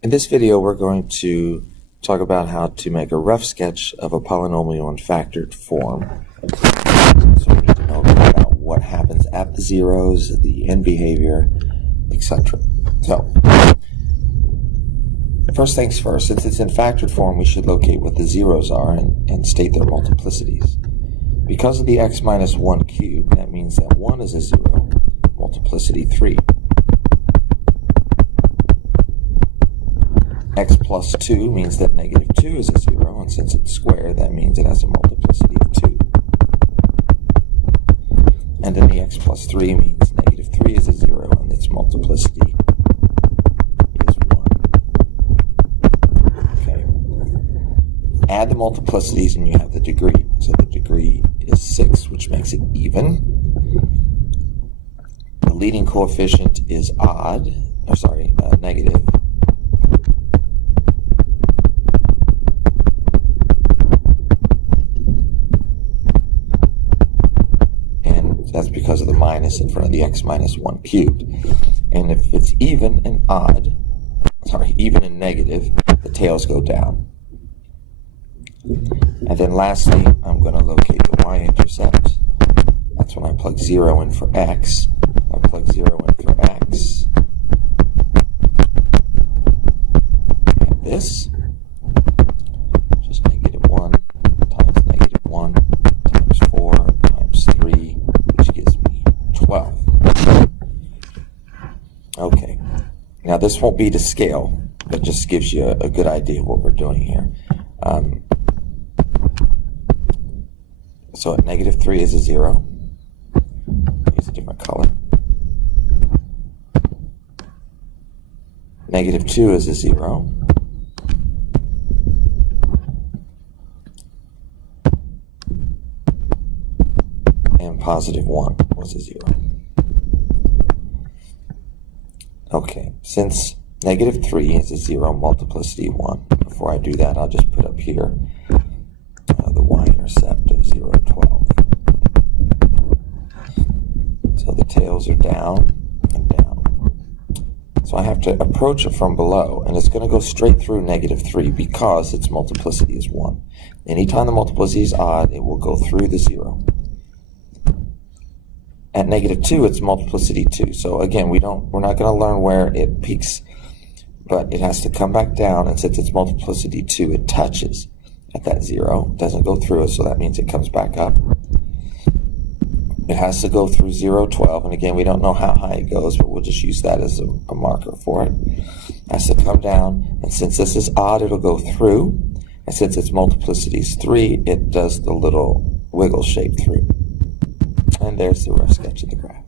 In this video, we're going to talk about how to make a rough sketch of a polynomial in factored form. So we need to know about what happens at the zeros, the end behavior, etc. So, first things first, since it's in factored form, we should locate what the zeros are and state their multiplicities. Because of the x minus 1 cubed, that means that 1 is a 0, multiplicity 3. X plus 2 means that negative 2 is a 0, and since it's squared, that means it has a multiplicity of 2. And then the x plus 3 means negative 3 is a 0, and its multiplicity is 1. Okay. Add the multiplicities and you have the degree. So the degree is 6, which makes it even. The leading coefficient is negative. That's because of the minus in front of the x minus 1 cubed. And if it's even and negative, the tails go down. And then lastly, I'm going to locate the y-intercept. That's when I plug 0 in for x. I plug 0 in for x. And this, just negative 1 times negative 1 times 4 times 3, 12. Okay, now this won't be to scale, but just gives you a good idea of what we're doing here. So at negative 3 is a 0. Use a different color. Negative 2 is a 0. And positive 1 was a 0. Okay, since negative 3 is a 0, multiplicity 1. Before I do that, I'll just put up here the y-intercept of 0, 12. So the tails are down and down. So I have to approach it from below, and it's going to go straight through negative 3 because its multiplicity is 1. Anytime the multiplicity is odd, it will go through the 0. At negative 2, it's multiplicity 2. So again, we're not going to learn where it peaks, but it has to come back down, and since it's multiplicity 2, it touches at that 0. It doesn't go through it, so that means it comes back up. It has to go through 0, 12, and again, we don't know how high it goes, but we'll just use that as a marker for it. It has to come down, and since this is odd, it'll go through, and since its multiplicity is 3, it does the little wiggle shape through. And there's the rough sketch of the graph.